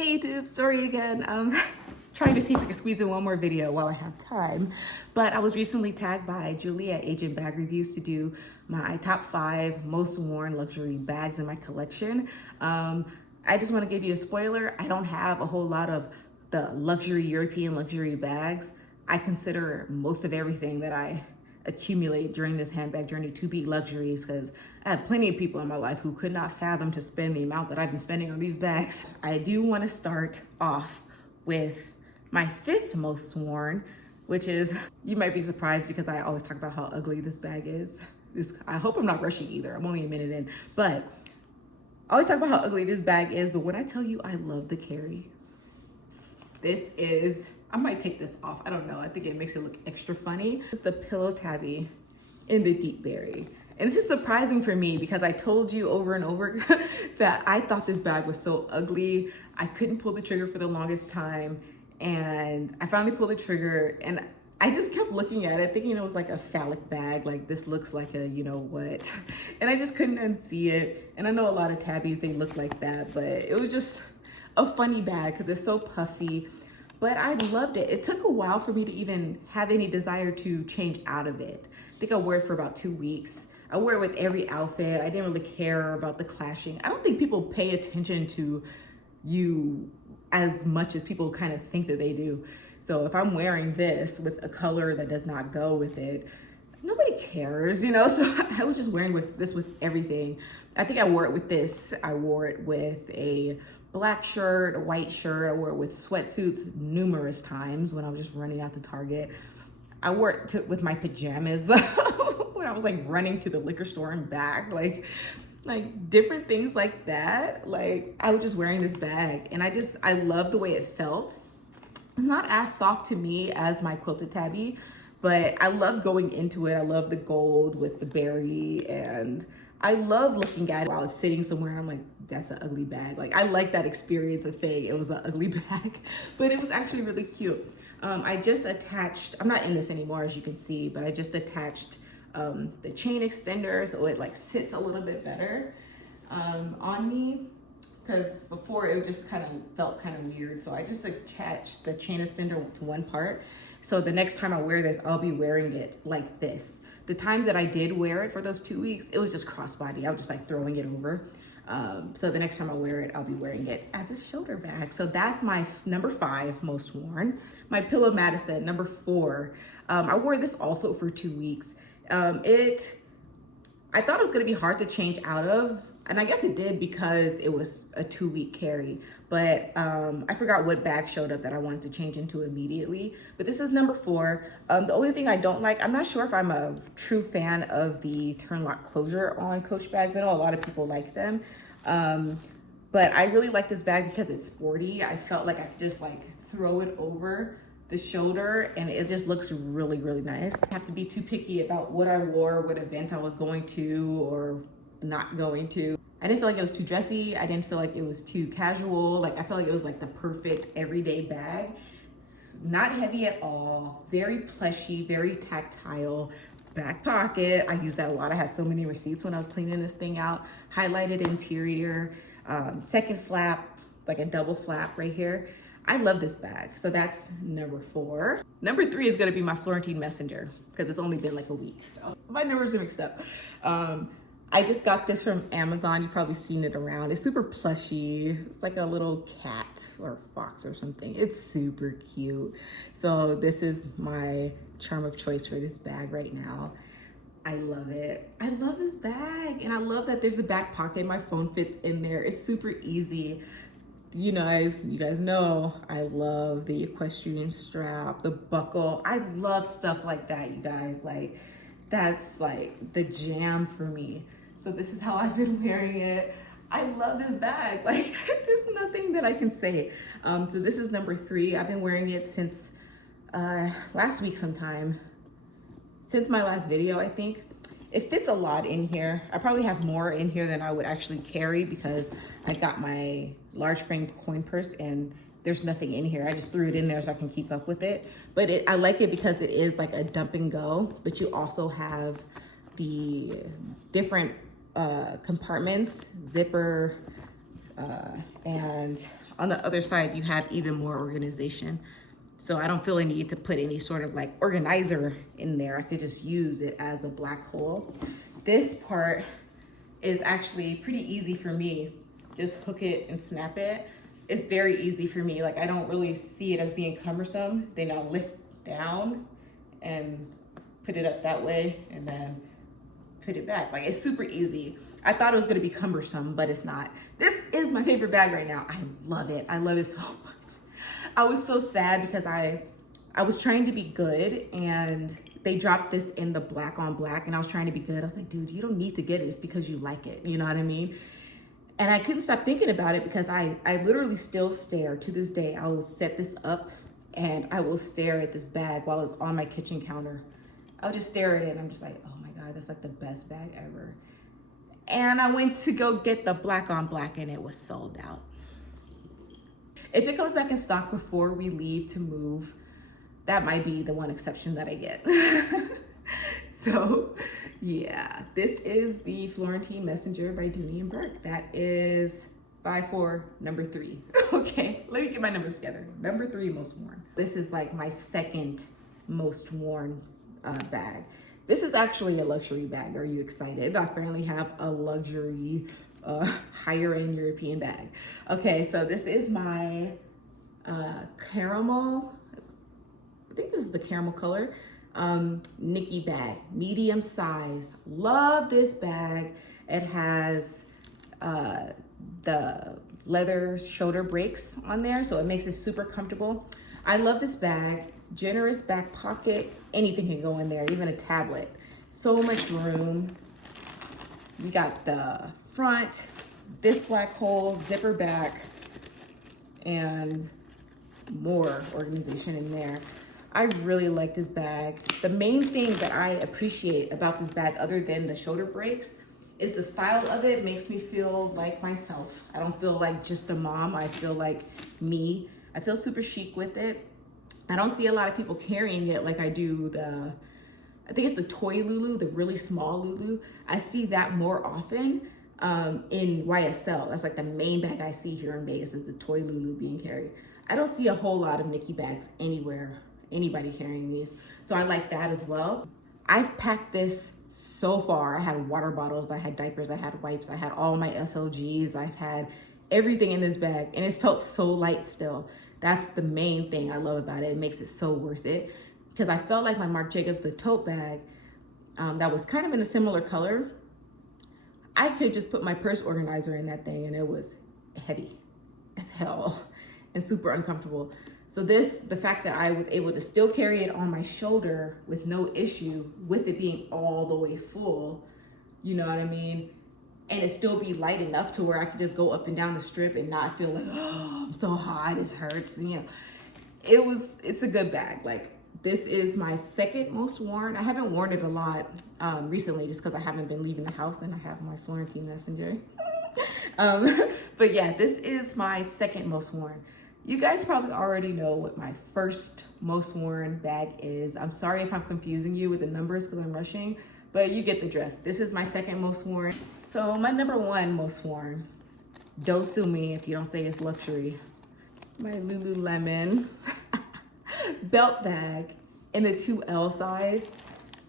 Hey YouTube, sorry again. Trying to see if I can squeeze in one more video while I have time. But I was recently tagged by Julie at Agent Bag Reviews to do my top 5 most worn luxury bags in my collection. I just want to give you a spoiler. I don't have a whole lot of the European luxury bags. I consider most of everything that I accumulate during this handbag journey to be luxuries, because I have plenty of people in my life who could not fathom to spend the amount that I've been spending on these bags. I do want to start off with my 5th most worn, which is, you might be surprised because I always talk about how ugly this bag is. I hope I'm not rushing either. I'm only a minute in, but I always talk about how ugly this bag is, but when I tell you I love the carry, this is, I might take this off. I don't know. I think it makes it look extra funny. It's the Pillow Tabby in the Deep Berry. And this is surprising for me because I told you over and over that I thought this bag was so ugly. I couldn't pull the trigger for the longest time. And I finally pulled the trigger and I just kept looking at it thinking it was like a phallic bag. Like, this looks like a you know what. And I just couldn't unsee it. And I know a lot of tabbies, they look like that, but it was just a funny bag because it's so puffy. But I loved it. It took a while for me to even have any desire to change out of it. I think I wore it for about 2 weeks. I wore it with every outfit. I didn't really care about the clashing. I don't think people pay attention to you as much as people kind of think that they do. So if I'm wearing this with a color that does not go with it, nobody cares, you know? So I was just wearing this with everything. I think I wore it with this. I wore it with a black shirt, a white shirt. I wore it with sweatsuits numerous times when I was just running out to Target. I wore it with my pajamas when I was like running to the liquor store and back, like different things like that. Like, I was just wearing this bag and I love the way it felt. It's not as soft to me as my quilted tabby, but I love going into it. I love the gold with the berry, and I love looking at it while it's sitting somewhere. I'm like, that's an ugly bag. Like, I like that experience of saying it was an ugly bag, but it was actually really cute. I just attached, I'm not in this anymore as you can see, but I just attached the chain extender so it like sits a little bit better on me, because before it just kind of felt kind of weird. So I just attached the chain extender to one part. So the next time I wear this, I'll be wearing it like this. The time that I did wear it for those 2 weeks, it was just crossbody. I was just like throwing it over. So the next time I wear it, I'll be wearing it as a shoulder bag. So that's my number 5 most worn. My Pillow Madison, number 4. I wore this also for 2 weeks. I thought it was gonna be hard to change out of, and I guess it did because it was a 2-week carry, but I forgot what bag showed up that I wanted to change into immediately. But this is number 4. The only thing I don't like, I'm not sure if I'm a true fan of the turn lock closure on Coach bags. I know a lot of people like them, but I really like this bag because it's sporty. I felt like I could just like throw it over the shoulder and it just looks really, really nice. I have to be too picky about what I wore, what event I was going to or not going to. I didn't feel like it was too dressy. I didn't feel like it was too casual. Like, I felt like it was like the perfect everyday bag. It's not heavy at all. Very plushy, very tactile. Back pocket, I use that a lot. I had so many receipts when I was cleaning this thing out. Highlighted interior, second flap, like a double flap right here. I love this bag. So that's number 4. Number 3 is gonna be my Florentine Messenger because it's only been like a week. So my numbers are mixed up. I just got this from Amazon. You've probably seen it around. It's super plushy. It's like a little cat or fox or something. It's super cute. So this is my charm of choice for this bag right now. I love it. I love this bag. And I love that there's a back pocket. My phone fits in there. It's super easy. You guys know I love the equestrian strap, the buckle. I love stuff like that, you guys. Like, that's like the jam for me. So this is how I've been wearing it. I love this bag. Like, there's nothing that I can say. So this is number 3. I've been wearing it since last week sometime. Since my last video, I think. It fits a lot in here. I probably have more in here than I would actually carry because I got my large frame coin purse and there's nothing in here. I just threw it in there so I can keep up with it. But I like it because it is like a dump and go, but you also have the different compartments, zipper, and on the other side, you have even more organization. So I don't feel a need to put any sort of like organizer in there. I could just use it as a black hole. This part is actually pretty easy for me. Just hook it and snap it. It's very easy for me. Like I don't really see it as being cumbersome. Then I'll lift down and put it up that way and then put it back. Like it's super easy. I thought it was gonna be cumbersome, but it's not. This is my favorite bag right now. I love it. I love it so much. I was so sad because I was trying to be good and they dropped this in the black on black and I was trying to be good. I was like, dude, you don't need to get it just because you like it. You know what I mean? And I couldn't stop thinking about it because I literally still stare to this day. I will set this up and I will stare at this bag while it's on my kitchen counter. I'll just stare at it and I'm just like, oh my God, that's like the best bag ever. And I went to go get the black on black and it was sold out. If it comes back in stock before we leave to move, that might be the one exception that I get. So yeah, this is the Florentine Messenger by DOONEY and BOURKE. That is 5'4", number 3. Okay, let me get my numbers together. Number 3 most worn. This is like my second most worn bag. This is actually a luxury bag. Are you excited? I finally have a luxury higher end European bag. Okay, so this is my caramel, I think this is the caramel color, NIKI bag, medium size. Love this bag. It has the leather shoulder brakes on there, so it makes it super comfortable. I love this bag. Generous back pocket, anything can go in there, even a tablet. So much room. We got the front, this black hole, zipper back, and more organization in there. I really like this bag. The main thing that I appreciate about this bag, other than the shoulder brakes, is the style of it makes me feel like myself. I don't feel like just a mom, I feel like me. I feel super chic with it. I don't see a lot of people carrying it like I do I think it's the toy Lulu, the really small Lulu. I see that more often in YSL. That's like the main bag I see here in Vegas is the toy Lulu being carried. I don't see a whole lot of NIKI bags anywhere, anybody carrying these. So I like that as well. I've packed this so far. I had water bottles, I had diapers, I had wipes, I had all my SLGs, I've had everything in this bag and it felt so light still. That's the main thing I love about it. It makes it so worth it. Because I felt like my Marc Jacobs, the tote bag, that was kind of in a similar color. I could just put my purse organizer in that thing and it was heavy as hell and super uncomfortable. So the fact that I was able to still carry it on my shoulder with no issue, with it being all the way full, you know what I mean? And it still be light enough to where I could just go up and down the strip and not feel like, oh, I'm so hot, it hurts, you know. It's a good bag. Like, this is my second most worn. I haven't worn it a lot recently just because I haven't been leaving the house and I have my Florentine Messenger. But yeah, this is my second most worn. You guys probably already know what my first most worn bag is. I'm sorry if I'm confusing you with the numbers because I'm rushing, but you get the drift. This is my second most worn. So my number 1 most worn, don't sue me if you don't say it's luxury, my Lululemon belt bag in the 2L size.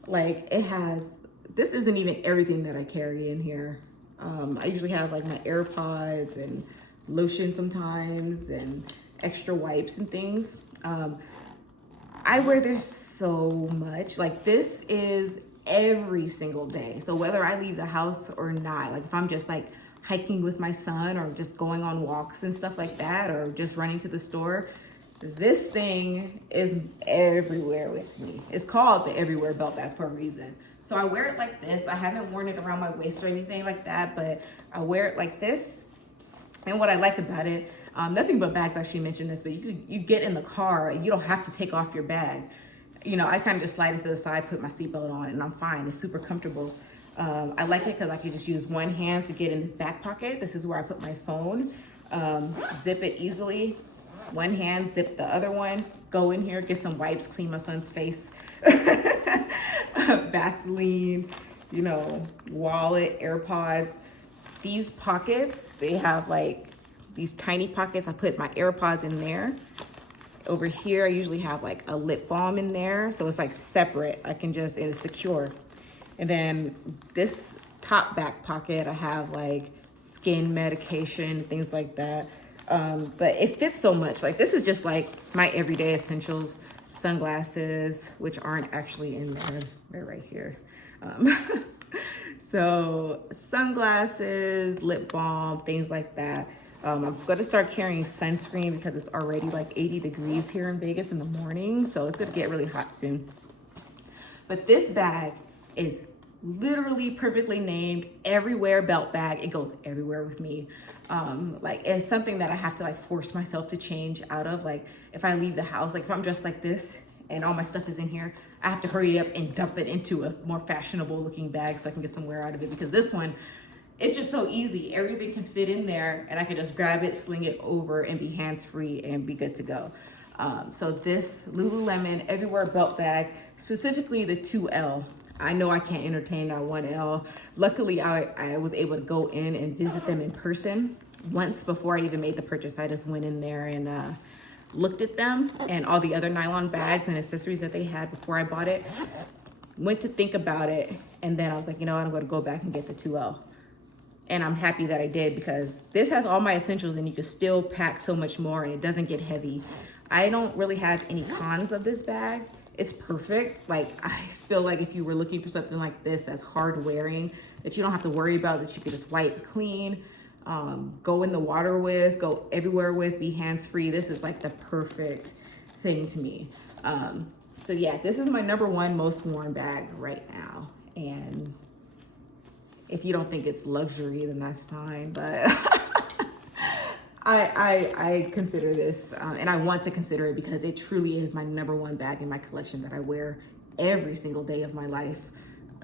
Like this isn't even everything that I carry in here. I usually have like my AirPods and lotion sometimes and extra wipes and things. I wear this so much. Like, this is every single day. So whether I leave the house or not, like if I'm just like hiking with my son or just going on walks and stuff like that, or just running to the store, this thing is everywhere with me. It's called the Everywhere Belt Bag for a reason. So I wear it like this. I haven't worn it around my waist or anything like that, but I wear it like this. And what I like about it, Nothing But Bags actually mentioned this, but you get in the car and you don't have to take off your bag. You know, I kind of just slide it to the side, put my seatbelt on, and I'm fine. It's super comfortable. I like it because I can just use one hand to get in this back pocket. This is where I put my phone. Zip it easily. One hand, zip the other one. Go in here, get some wipes, clean my son's face. Vaseline, you know, wallet, AirPods. These pockets, they have like these tiny pockets. I put my AirPods in there. Over here, I usually have like a lip balm in there. So it's like separate. I can just, and it's secure. And then this top back pocket, I have like skin medication, things like that. But it fits so much. Like this is just like my everyday essentials, sunglasses, which aren't actually in there. They're right here. So sunglasses, lip balm, things like that. I'm gonna start carrying sunscreen because it's already like 80 degrees here in Vegas in the morning. So it's gonna get really hot soon. But this bag is literally perfectly named everywhere belt bag. It goes everywhere with me. Like it's something that I have to like force myself to change out of. Like if I leave the house, like if I'm dressed like this and all my stuff is in here, I have to hurry up and dump it into a more fashionable looking bag so I can get some wear out of it, because this one, it's just so easy. Everything can fit in there and I can just grab it, sling it over and be hands-free and be good to go. So this Lululemon Everywhere Belt Bag, specifically the 2L, I know I can't entertain that 1L. Luckily, I was able to go in and visit them in person once before I even made the purchase. I just went in there and looked at them and all the other nylon bags and accessories that they had before I bought it. Went to think about it, and then I was like, you know what, I'm gonna go back and get the 2L. And I'm happy that I did, because this has all my essentials and you can still pack so much more and it doesn't get heavy. I don't really have any cons of this bag. It's perfect. Like, I feel like if you were looking for something like this that's hard wearing, that you don't have to worry about, that you could just wipe clean, go in the water with, go everywhere with, be hands-free, this is like the perfect thing to me. So yeah, this is my #1 most worn bag right now. And if you don't think it's luxury, then that's fine, but I consider this, and I want to consider it because it truly is my #1 bag in my collection that I wear every single day of my life,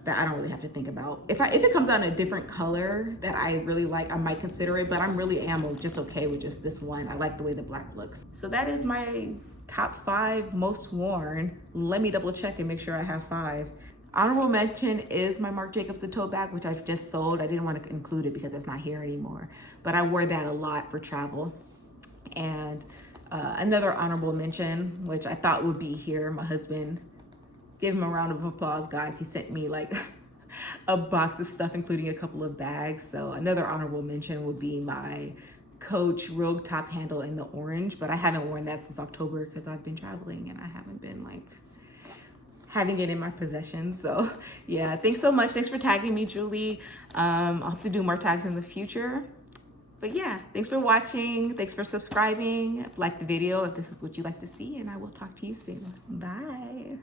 that I don't really have to think about. If it comes out in a different color that I really like, I might consider it, but I'm just okay with just this one. I like the way the black looks. So that is my top 5 most worn. Let me double check and make sure I have 5. Honorable mention is my Marc Jacobs tote bag, which I've just sold. I didn't want to include it because it's not here anymore, but I wore that a lot for travel. And another honorable mention, which I thought would be here, my husband, give him a round of applause, guys. He sent me like a box of stuff, including a couple of bags. So another honorable mention would be my Coach Rogue top handle in the orange, but I haven't worn that since October because I've been traveling and I haven't been like having it in my possession. So yeah, thanks so much. Thanks for tagging me, Julie. I'll have to do more tags in the future. But yeah, thanks for watching. Thanks for subscribing. Like the video if this is what you like to see, and I will talk to you soon. Bye.